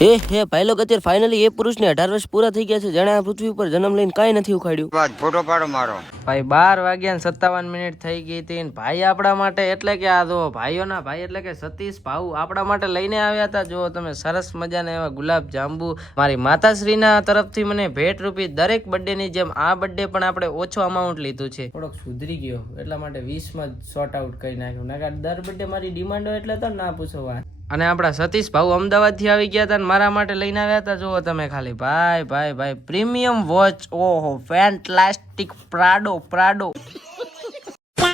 હે ભાઈ લોકો અત્યારે ફાઇનલી એ પુરુષને 18 વર્ષ પૂરા થઈ ગયા છે જેણે આ પૃથ્વી ઉપર જન્મ લઈને કાંઈ નથી ઉખાડ્યું. ફોટો પાડો મારો. ભાઈ 12:57 થઈ ગઈ હતી ને ભાઈ આપણા માટે એટલે કે આ જો ભાઈઓના ભાઈ એટલે કે સતીશ ભાઉ આપણા માટે લઈને આવ્યા હતા. જો તમે સરસ મજાના એવા ગુલાબ જાંબુ મારી માતાશ્રીના તરફથી મને ભેટ રૂપી દરેક બર્થડે ની જેમ આ બર્થડે પણ આપણે ઓછો અમાઉન્ટ લીધું છે. થોડોક સુધરી ગયો એટલા માટે 20 માં શોર્ટ આઉટ કરી નાખ્યું. ના દર બર્થડે મારી ડિમાન્ડ હોય એટલે તો ના પૂછો વાત. અને આપણા સતીશ ભાઉ અમદાવાદ થી આવી ગયા હતા મારા માટે લઈને આવ્યા હતા. જુઓ તમે ખાલી ભાઈ ભાઈ ભાઈ પ્રીમિયમ વોચ. ઓહો ફેન્ટાસ્ટિક પ્રાડો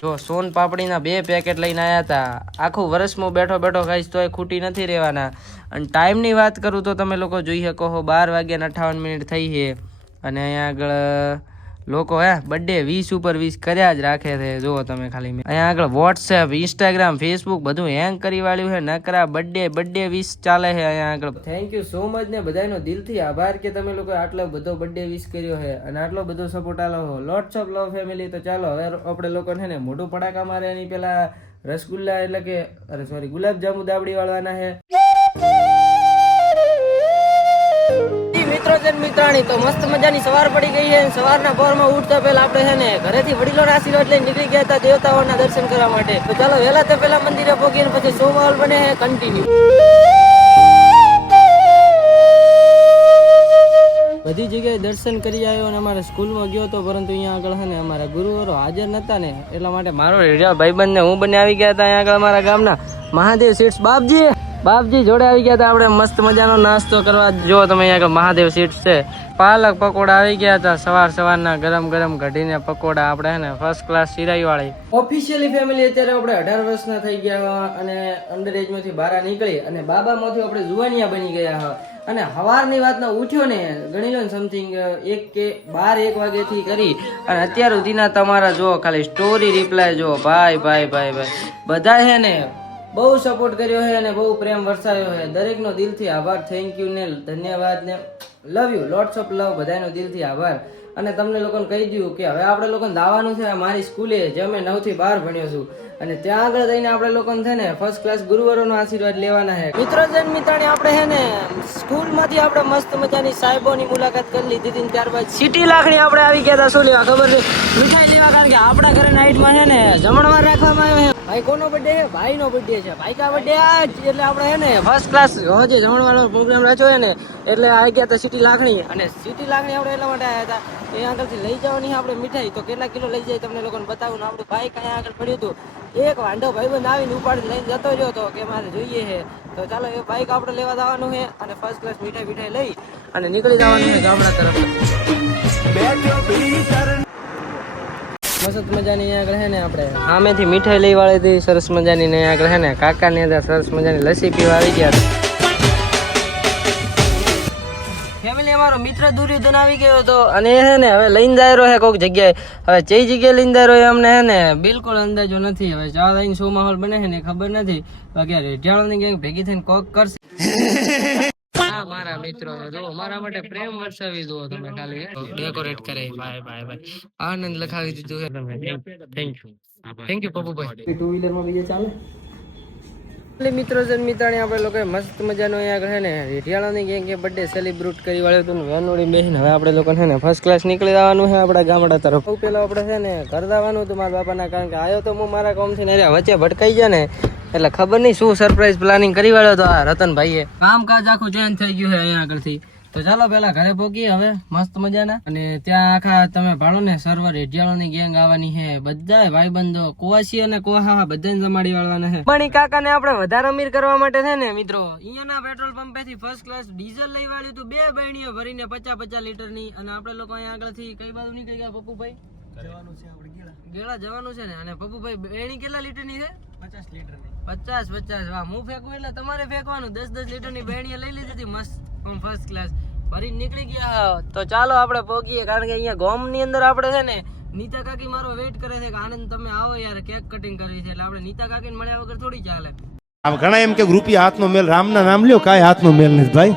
જો સોન પાપડી ના 2 પેકેટ લઈને આવ્યા હતા. આખું વર્ષ હું બેઠો ખાઈશ તોય ખૂટી નથી રહેવાના. અને ટાઈમ ની વાત કરું તો તમે લોકો જોઈ શકો છો 12:58 થઈ છે. અને અહીંયા આગળ લોકો બર્થડે 20 ઉપર 20 કર્યા જ રાખે છે. જુઓ તમે ખાલી અહીંયા આગળ વોટ્સએપ ઇન્સ્ટાગ્રામ ફેસબુક બધું હેંગ કરી વાળ્યું છે. નકરા બર્થડે 20 ચાલે છે અહીંયા આગળ. થેન્ક યુ સો મચ ને બધાનો દિલથી આભાર કે તમે લોકો આટલો બધો બર્થડે વિશ કર્યો છે અને આટલો બધો સપોર્ટ આલો. Lots of love family. તો ચાલો હવે આપણે લોકો છે ને મોટું પડાકા મારે એની પેલા રસગુલ્લા એટલે કે ગુલાબ જાંબુ દાબડી વાળવાના છે. મિત્રાણી તો મસ્ત મજાની સવાર પડી ગઈ છે. સવારના પોરમાં ઉઠતા પહેલા આપણે છે ને ઘરેથી વડીલોના આશીર્વાદ લઈને નીકળી ગયા હતા દેવતાઓના દર્શન કરવા માટે. તો ચાલો વહેલા તો પહેલા મંદિરે પહોંચીને પછી શો માહોલ બને છે કન્ટિન્યુ. બધી જગ્યાએ દર્શન કરી આવ્યો અને અમારા સ્કૂલમાં ગયો હતો પરંતુ અહીંયા આગળ છે ને અમારા ગુરુવરો હાજર નતા ને એટલા માટે મારો ભાઈબંધ ને હું બંને આવી ગયા હતા. અહીંયા આગળ અમારા ગામના મહાદેવ સીટ્સ બાપજી જોડે આવી ગયા હતા આપણે મસ્ત મજાનો નાસ્તો કરવા. જો તમે અહીંયા મહાદેવ સીટ્સ છે. પાલક પકોડા આવી ગયા હતા સવારના ગરમ કઢીને પકોડા આપણે છે ને ફર્સ્ટ ક્લાસ સિરાઈ વાળી. ઓફિશિયલી ફેમિલી અત્યારે આપણે 18 વર્ષના થઈ ગયા અને અંડર એજ માંથી બહાર નીકળી અને બાબા માંથી આપણે જુવાનિયા બની ગયા. અને હવારની વાતનો ઉઠ્યો ને ગણી લો સમથિંગ 1 કે 12-1 વાગ્યાથી કરી અને અત્યાર સુધીના તમારા જો ખાલી સ્ટોરી રિપ્લાય જો ભાઈ બધા છે ને બહુ સપોર્ટ કર્યો છે અને બહુ પ્રેમ વરસાવ્યો છે. દરેકનો દિલથી આભાર. થેન્ક યુ ને ધન્યવાદ ને લવ યુ લોટ્સ ઓફ લવ. બધાનો દિલથી આભાર. અને તમને લોકોને કહી દઉં કે હવે આપણે લોકોને દાવાનું છે મારી સ્કૂલે જે અમે 9 થી 12 ભણ્યો છું અને ત્યાં આગળ જઈને આપણે લોકોને છે ને ફર્સ્ટ ક્લાસ ગુરુવરોનો આશીર્વાદ લેવાના છે. મિત્રાણી આપણે છે ને સ્કૂલ માંથી આપણે મસ્ત મજાની સાહેબોની મુલાકાત કરી લીધી હતી. ત્યારબાદ સિટી લાખણી આપણે આવી ગયા હતા. શું લેવા ખબર છે? મીઠાઈ લેવા. કારણ કે આપણા ઘરે નાઇટમાં છે ને જમણવાર રાખવામાં આવ્યો છે. ભાઈ કોનો બર્થડે છે? ભાઈ નો બર્થડે છે. ભાઈ કા બર્થડે આજ એટલે આપણે છે ને ફર્સ્ટ ક્લાસ જે જમણવારનો પ્રોગ્રામ રાખ્યો છે ને એટલે આવી ગયા હતા સિટી લાખણી. અને સિટી લાખણી આપણે એટલા માટે આવ્યા હતા એ આગળથી લઈ જવાની આપણે મીઠાઈ તો કેટલા કિલો લઈ જાય તમને લોકોને બતાવું ને. આપણું બાઈક અહીંયા આગળ પડ્યું હતું. એક વાંઢો ભાઈબંધ આવીને ઉપાડીને લઈને જતો રહ્યો હતો કે મારે જોઈએ છે. તો ચાલો એ બાઈક આપણે લેવા જવાનું છે અને ફર્સ્ટ ક્લાસ મીઠાઈ લઈ અને નીકળી જવાનું છે ગામડા તરફ. મસ્ત મજાની અહીંયા આગળ છે ને આપણે સામેથી મીઠાઈ લઈ વાળી હતી સરસ મજાની ને આગળ છે ને કાકાની અંદર સરસ મજાની લસ્સી પીવા આવી ગયા હતા. ફેમિલી અમારો મિત્ર દુર્યોધન આવી ગયો હતો અને એ છે ને હવે લઈને જાય રહ્યો છે કોઈક જગ્યાએ. હવે જે જગ્યાએ લઈને જાય રહ્યો અમને છે ને બિલકુલ અંદાજો નથી. હવે ચા લઈને શો માહોલ બને છે ને ખબર નથી. બાકી રેઢિયાળોની ગેંગ ભેગી થઈને કોક કરશે. મારા મિત્રો જો મારા માટે પ્રેમ વરસાવી દો તમે ખાલી ડેકોરેટ કરે. ભાઈ આનંદ લખાવી દીધું છે તમે. Thank you પપ્પુભાઈ. 2 વ્હીલરમાં બીજે ચાલે મિત્રાણી આપણે લોકો મસ્ત મજાનો અહીંયા છે ને રેઢિયાળાની ગેંગ કે બર્થડે સેલિબ્રેટ કરી વાળ્યું હતું ને વેનોડી બેસીને હવે આપણે લોકો છે ને ફર્સ્ટ ક્લાસ નીકળી જવાનું છે આપણા ગામડા તરફ. પેલા આપણે છે ને ઘર જવાનું હતું મારા બાપાના કારણ કે આવ્યો તો હું મારા કામથી ને વચ્ચે ભટકાઈ ગયા ને એટલે ખબર નહીં શું સરપ્રાઈઝ પ્લાનિંગ કરી વાળ્યો હતો આ રતનભાઈએ. કામકાજ આખું ચેન્જ થઈ ગયું છે અહીંયા આગળથી. તો ચાલો પેલા ઘરે પહોંચીએ હવે મસ્ત મજાના. અને ત્યાં આખા તમે ભાડો ને સર્વર રેઢિયાળોની ગેંગ આવવાની છે. બધા ભાઈબંધો કોવાસી અને કોહા બધાને જમાડી વાળવાના છે. મણી કાકાને આપણે વધારે અમીર કરવા માટે છે ને મિત્રો અહીંયાના પેટ્રોલ પંપેથી ફર્સ્ટ ક્લાસ ડીઝલ લઈ વાળ્યું હતું 2 બહેણીઓ ભરીને 50-50 લીટરની. અને આપણે લોકો અહીંયા આગળથી કઈ બાજુ નીકળી ગયા પપ્પુભાઈ? જવાનું છે આપણે ગેળા જવાનું છે ને. અને પપ્પુભાઈ બહેણી કેટલા લીટરની છે? 50 લીટરની. 50. વાહ હું ફેંકું એટલે તમારે ફેંકવાનું. 10 લીટરની બહેણીઓ લઈ લીધી હતી મસ્ત ફર્સ્ટ ક્લાસ ભરી નીકળી ગયા. તો ચાલો આપણે પહોંચીએ કારણ કે અહીંયા ગામની અંદર આપણે છે ને નીતા કાકી મારો વેઇટ કરે છે કે આનંદ તમે આવો યાર કેક કટિંગ કરવી છે. એટલે આપણે નીતા કાકીને મળ્યા વગર થોડી ચાલે. આમ ઘણા એમ કે રૂપિયા હાથનો મેલ રામના નામ લ્યો કાંઈ હાથનો મેલ નથી ભાઈ.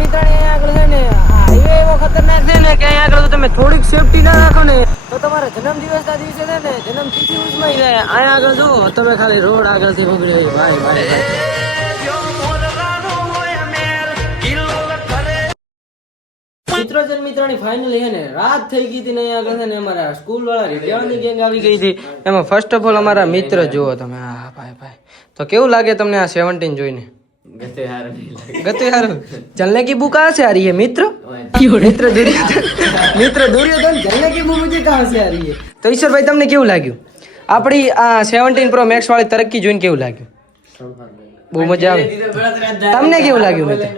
મિત્રાણી આગળ છે ને હાઈવે એવો ખતરનાક છે ને કે અહીંયા આગળ તમે થોડીક સેફટી ના રાખો ને તો તમારા જન્મદિવસના દિવસે છે ને જન્મતિથિ ઉજવાઈ જાય અહીંયા આગળ જો તમે ખાલી રોડ આગળથી પકડી ભાઈ ભાઈ મિત્રોની ફાઇનલી છે ને રાત થઈ ગઈ હતી ને અહીંયા આગળ છે ને અમારા સ્કૂલ વાળા રેડિયાની ગેંગ આવી ગઈ હતી એમાં ફર્સ્ટ ઓફ ઓલ અમારા મિત્ર જુઓ તમે હા ભાઈ ભાઈ તો કેવું લાગે તમને આ 17 જોઈને गते यार चलने की बुक कहाँ से आ रही है मित्र मित्र दुर्योधन चलने की बुक मुझे कहाँ से आ रही है तो ईश्वर भाई તમને કેવું લાગ્યું આપણી આ 17 પ્રો મેક્સ વાળી તરક્કી જોઈને કેવું લાગ્યું બહુ મજા આવે તમને કેવું લાગ્યું મિત્ર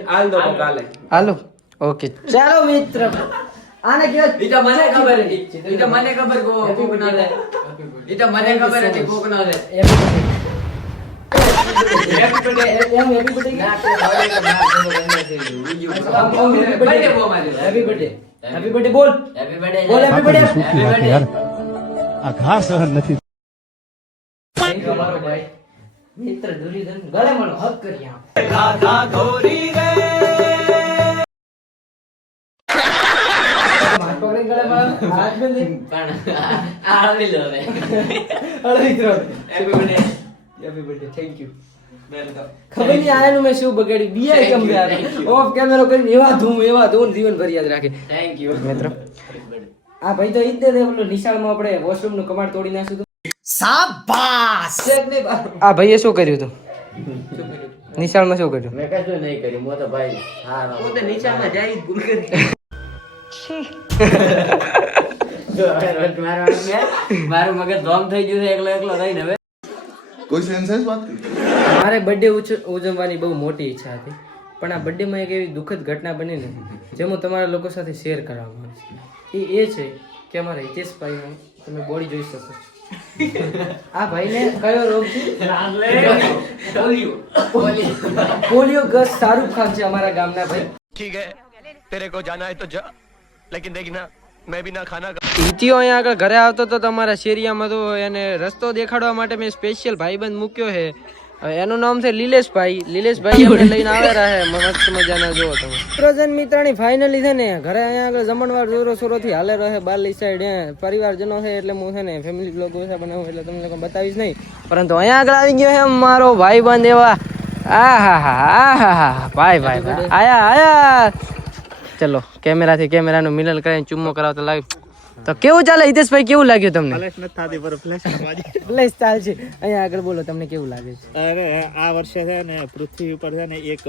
હાલો ઓકે ચાલો મિત્ર આને કે ઈટા મને ખબર છે ઈટા મને ખબર કો બના લે ઈટા મને ખબર છે કો બના લે हैप्पी बर्थडे बोल हैप्पी बर्थडे यार આ ઘા સહન નથી થેન્ક યુ મારો ભાઈ મિત્ર દુર્યોધન ગળે મળો હક કરી ઘા ઘા ધોરી રે માર પકડે ગળે મળો હાથ મે દે આળવી લો રે આળવી લો હેપી બર્થડે થેન્ક યુ ખબર નહીં આયાનું મેં શું બગાડી બીઆઈ કમ યાર ઓફ કેમેરો કરીને એવા ધૂમ જીવન ભર યાદ રાખે થેન્ક યુ મિત્રો આ ભાઈ તો ઈ જ દે બોલો નિશાળમાં આપણે વોશરૂમ નું કમાડ તોડી નાખ્યું હતું શાબાશ આ ભાઈએ શું કર્યું હતું નિશાળમાં શું કર્યું મેં કશું નહીં કર્યું મો તો ભાઈ હા પોતે નિશાળમાં જાય ભૂલ કરી મારું મગજ ધોમ થઈ ગયું છે એકલો રહીને હવે કોઈ સેન્સ વાત મારે બર્થડે ઉજવવાની બહુ મોટી ઈચ્છા હતી પણ આ બર્થડેમાં એક એવી દુઃખદ ઘટના બની ને જે હું તમારા લોકો સાથે શેર કરવા માંગુ છું એ છે કે અમારા હિતેશભાઈનો તમે બોડી જોઈ શકો આ ભાઈને કયો રોગ છે પોલિયો ગસ શાહરુખ ખાન છે અમારા ગામના ભાઈ ठीक है तेरे को जाना है तो जा लेकिन देखना मैं भी ना खाना હિતિયો અહીંયા આગળ ઘરે આવતો તો તમારા શેરિયામાં તો એને રસ્તો દેખાડવા માટે મેં સ્પેશિયલ ભાઈબંધ મૂક્યો છે એનું નામ છે લીલેશભાઈ અમને લઈને આવ્યા રહે મસ્ત મજાના જોવો તમે મિત્રની ફાઇનલી છે ને ઘરે અહીંયા આગળ જમણવાર જોરો સોરોથી હાલે રહે બારલી સાઈડ પરિવારજનો છે એટલે હું છે ને ફેમિલી બ્લોગ ઓછા બનાવું એટલે તમને લોકો બતાવીશ નહીં પરંતુ અહીંયા આગળ આવી ગયો છે મારો ભાઈબંધ એવા આહા ભાઈ આયા ચલો કેમેરાનું મિલન કરીને ચુમ્મો કરાવતા લાગ્યું તો કેવું ચાલે હિતેશભાઈ કેવું લાગ્યું તમને ફ્લેશ ચાલશે અહીંયા આગળ બોલો તમને કેવું લાગે છે અરે આ વર્ષે છે ને પૃથ્વી ઉપર છે ને એક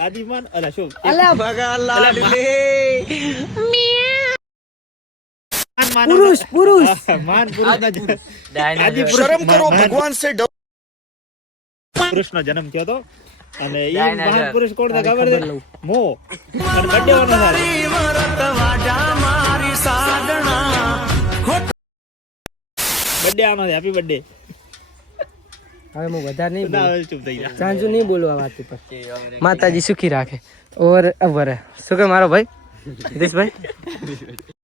આદિમાન અલા શું પુરુષ માન પુરુષ शर्म करो भगवान से डरो પુરુષનો જન્મ થયો હતો અને એ મહાન પુરુષ કોણ છે ખબર છે મો અને બર્થડે વાળો બર્થડે આનો છે હેપી બર્થડે હવે હું વધારે નહીં ચૂપ થઈ જા સાંજુ નહીં બોલવા વાત ઉપર માતાજી સુખી રાખે ઓર અવર શું કે મારો ભાઈ હિતેશભાઈ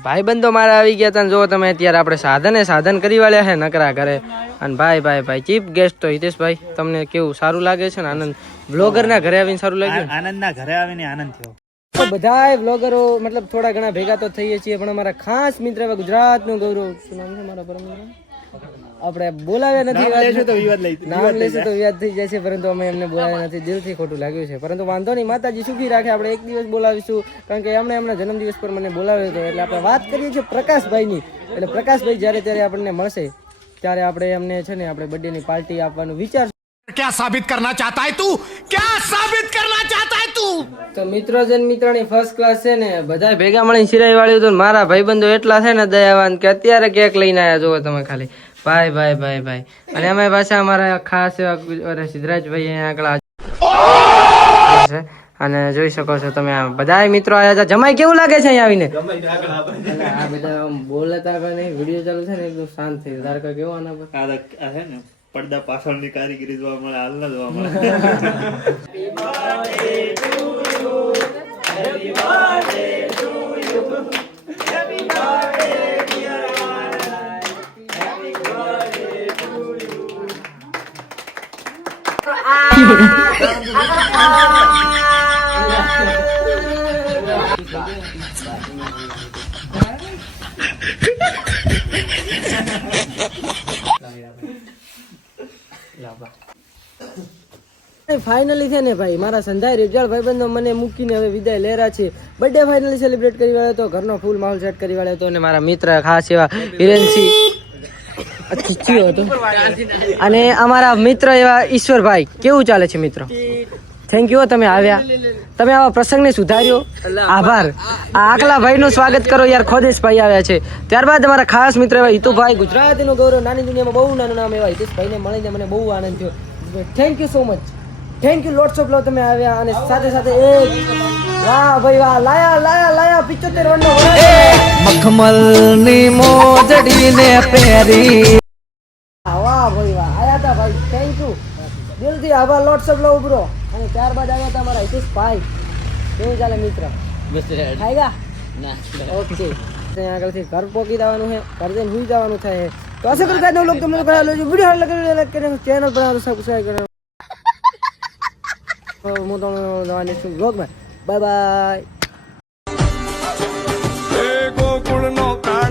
ભાઈબંધો મારા આવી ગયા હતા જો તમે અત્યારે આપણે સાધન કરી વાળ્યા છે નકરા ઘરે અને ભાઈ ચીફ ગેસ્ટ તો હિતેશભાઈ તમને કેવું સારું લાગે છે ને આનંદ બ્લોગર ના ઘરે આવીને સારું લાગ્યું આનંદના ઘરે આવીને આનંદ થયો તો બધા બ્લોગરો મતલબ થોડા ઘણા ભેગા તો થઈએ છીએ પણ અમારા ખાસ મિત્ર એવા ગુજરાતનું ગૌરવ શું નામ છે મારા પરમ મિત્ર આપણે બોલાવ્યા નથી નામ લેશું તો વિવાદ થઈ જાય છે પરંતુ અમે એમને બોલાવ્યા નથી દિલથી ખોટું લાગ્યું છે પરંતુ વાંધો નહીં માતાજી સુખી રાખે આપણે એક દિવસ બોલાવીશું કારણ કે એમના જન્મદિવસ પર મને બોલાવ્યો હતો એટલે આપણે વાત કરીએ છીએ પ્રકાશભાઈની એટલે પ્રકાશભાઈ જ્યારે આપણને મળશે ત્યારે આપણે એમને છે ને આપણે બર્થડેની પાર્ટી આપવાનું વિચાર क्या साबित करना चाहता है तू क्या साबित करना चाहता है तू તો મિત્રની ફર્સ્ટ ક્લાસ છે ને બધા ભેગા મળીને સિરાઈ વાળ્યું હતું મારા ભાઈબંધો એટલા છે ને દયાવાન કે અત્યારે કેક લઈને આવ્યા જોવો તમે ખાલી ભાઈ અને અમે પાછા અમારા ખાસ એવા સિદ્ધરાજભાઈ અહીંયા આગળ છે અને જોઈ શકો છો તમે બધા મિત્રો આવ્યા છે જમાઈ કેવું લાગે છે અહીંયા આવીને આ બધા બોલતા નહીં વિડીયો ચાલુ છે ને એકદમ શાંત થઈ તારકા કેવો આના પર છે ને પડદા પાછળની કારીગરી જોવા મળે હાલના જોવા મળે ફાઇનલી છે ને ભાઈ મારા સંધાઈ રિઝલ્ટ ભાઈબંધો મને મૂકીને હવે વિદાય લેરા છે. બર્થડે ફાઇનલી સેલિબ્રેટ કરી વાળ્યો હતો, ઘરનો ફૂલ માહોલ સેટ કરી વાળ્યો હતો અને મારા મિત્ર ખાસ એવા હિરેનસિંહ હતો અને અમારા મિત્ર એવા ઈશ્વરભાઈ. કેવું ચાલે છે મિત્રો? થેન્ક યુ, તમે આવ્યા, તમે આવા પ્રસંગને સુધાર્યો, આભાર. આ આકલા ભાઈનું સ્વાગત કરો યાર, ખોદેશભાઈ આવ્યા છે. ત્યારબાદ અમારા ખાસ મિત્ર એવા હિતુભાઈ, ગુજરાતીનું ગૌરવ, નાની દુનિયામાં બહુ નાનું નામ એવા હિતેશભાઈને મળીને મને બહુ આનંદ થયો. Thank you so much, thank you lots of લવ, તમે આવ્યા. અને સાથે સાથે વાહ ભાઈ વાહ, લાયા 75 રનનો મખમલની મોજડીને પહેરી. વાહ ભાઈ વાહ, આયા હતા ભાઈ, થેન્ક યુ દિલથી આભાર, લોટ્સ ઓફ લવ બ્રો. અને ત્યારબાદ આવ્યા હતા મારા હિતેશભાઈ. કેવું ચાલે મિત્ર? ખાઈ ઓકે, આગળથી ઘર પોકી જવાનું છે, ઘર જઈને સુઈ જવાનું થાય. તો આશા કરું કે લોકો તમને વિડીયો લાઈક કરીને ચેનલ બનાવો, સબસ્ક્રાઇબ કરો. હું તમને વ્લોગમાં બાય બાય.